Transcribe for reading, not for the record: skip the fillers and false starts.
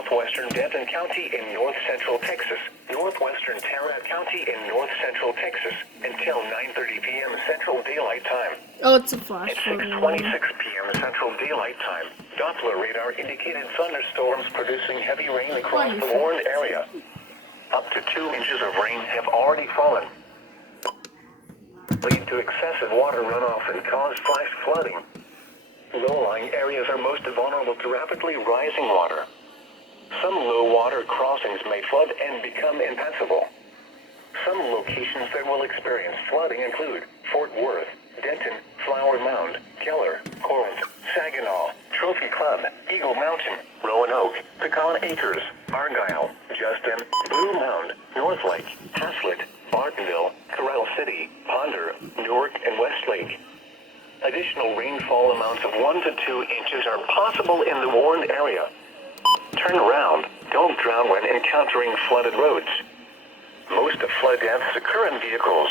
southwestern Denton County in north-central Texas, northwestern Tarrant County in north-central Texas, until 9:30 p.m. Central Daylight Time. Oh, it's a flash At flood. 6:26 p.m. Central Daylight Time, Doppler radar indicated thunderstorms producing heavy rain across the warned area. Up to 2 inches of rain have already fallen, lead to excessive water runoff and cause flash flooding. Low-lying areas are most vulnerable to rapidly rising water. Some low-water crossings may flood and become impassable. Some locations that will experience flooding include Fort Worth, Denton, Flower Mound, Keller, Corinth, Saginaw, Trophy Club, Eagle Mountain, Roanoke, Pecan Acres, Argyle, Justin, Blue Mound, Northlake, Haslett, Bartonville, Corral City, Ponder, Newark, and Westlake. Additional rainfall amounts of 1 to 2 inches are possible in the warned area. Turn around. Don't drown when encountering flooded roads. Most of flood deaths occur in vehicles.